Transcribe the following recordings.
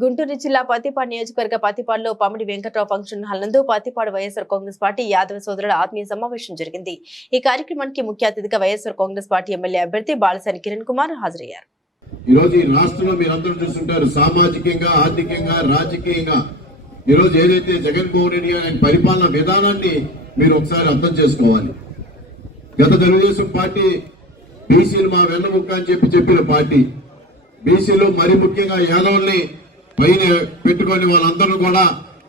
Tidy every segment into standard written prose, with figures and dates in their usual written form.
గుంటూరు జిల్లా పత్తిపాడు నియోజకవర్గ పత్తిపాడులో Pamidi Venkatrao function hall నందు పత్తిపాడు వైఎస్ఆర్ కాంగ్రెస్ పార్టీ యాదవ సోదరుల ఆత్మీయ సమావేశం జరిగింది। ఈ కార్యక్రమానికి ముఖ్య అతిథిగా వైఎస్ఆర్ కాంగ్రెస్ పార్టీ ఎమ్మెల్యే అభ్యర్థి బాలసాని కిరణ్ కుమార్ హాజరయ్యారు। ఈ రోజు ఈ రాష్ట్రంలో మీరందరూ చూస్తుంటారు, సామాజికంగా, ఆర్థికంగా, రాజకీయంగా ఈ రోజు ఏదైతే జగన్మోహన్ రెడ్డి గారి పరిపాలన విధానాన్ని మీరు ఒకసారి అర్థం చేసుకోవాలి। గత తెలుగుదేశం పార్టీ బీసీలు మా వెన్నముక్క అని చెప్పిన పార్టీ, బీసీలు మరి ముఖ్యంగా యాదవుల్ని పైన పెట్టుకొని వాళ్ళందరూ కూడా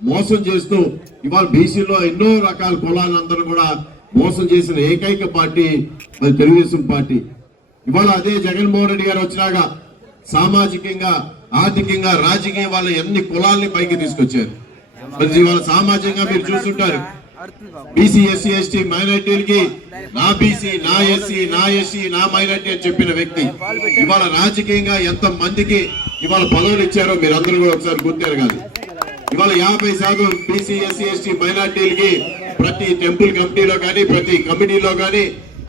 మోసం చేస్తూ ఇవాళ బీసీలో ఎన్నో రకాల కులాలందరూ కూడా మోసం చేసిన ఏకైక పార్టీ మరి తెలుగుదేశం పార్టీ। ఇవాళ అదే జగన్మోహన్ రెడ్డి గారు వచ్చినాక సామాజికంగా, ఆర్థికంగా, రాజకీయ వాళ్ళ ఎన్ని కులాల్ని పైకి తీసుకొచ్చారు। మరి ఇవాళ సామాజికంగా మీరు చూస్తుంటారు, బీసీ, ఎస్సీ, ఎస్టీ మైనార్టీలకి నా బీసీ, నా ఎస్సీ, నా ఎస్సీ, నా మైనార్టీ అని చెప్పిన వ్యక్తి ఇవాళ రాజకీయంగా ఎంత మందికి ఇవాళ పదవులు ఇచ్చారో మీరందరూ కూడా ఒకసారి గుర్తెరగాలి। ఇవాళ 50% బీసీ, ఎస్సీ, ఎస్టీ మైనార్టీలకి ప్రతి టెంపుల్ కమిటీలో కానీ, ప్రతి కమిటీలో కానీ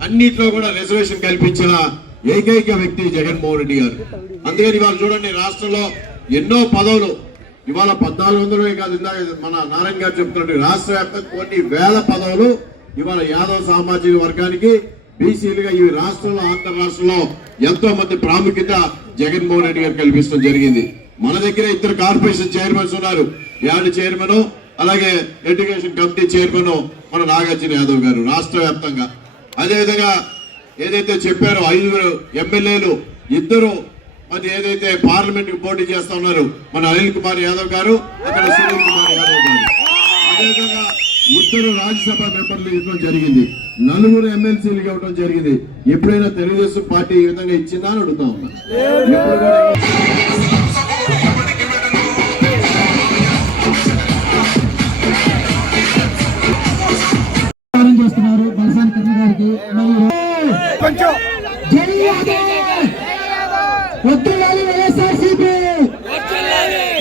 అన్నిట్లో కూడా రిజర్వేషన్ కల్పించిన ఏకైక వ్యక్తి జగన్మోహన్ రెడ్డి గారు। అందుకని ఇవాళ చూడండి, రాష్ట్రంలో ఎన్నో పదవులు ఇవాళ 1400 కాదు, ఇందాక మన నారాయణ గారు చెప్తున్నట్టు రాష్ట్ర వ్యాప్తంగా కొన్ని వేల పదవులు ఇవాళ యాదవ సామాజిక వర్గానికి బీసీలుగా ఈ రాష్ట్రంలో, ఆంధ్ర రాష్ట్రంలో ఎంతో మంది ప్రాముఖ్యత జగన్మోహన్ రెడ్డి గారు కల్పించడం జరిగింది। మన దగ్గర 2 కార్పొరేషన్ చైర్మన్స్ ఉన్నారు, యాడ్ చైర్మన్ అలాగే ఎడ్యుకేషన్ కమిటీ చైర్మన్ మన నాగార్జున యాదవ్ గారు రాష్ట్ర వ్యాప్తంగా। అదేవిధంగా ఏదైతే చెప్పారో 5 ఎమ్మెల్యేలు, 2 మరి ఏదైతే పార్లమెంట్ కి పోటీ చేస్తా ఉన్నారు మన అనిల్ కుమార్ యాదవ్ గారు, అక్కడ సునీల్ కుమార్ యాదవ్ గారు, అదేవిధంగా 2 రాజ్యసభ మెంబర్లు ఇవ్వడం జరిగింది, 4 ఎమ్మెల్సీలు ఇవ్వడం జరిగింది। ఎప్పుడైనా తెలుగుదేశం పార్టీ ఈ విధంగా ఇచ్చిందా అని అడుగుతా ఉన్నా। చేస్తున్నారు బాలసాని కిరణ్ గారికి వద్దులాలి వైఎస్ఆర్సీపీ,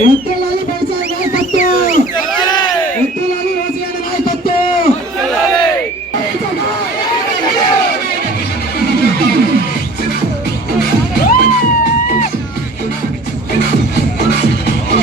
వద్దులాలి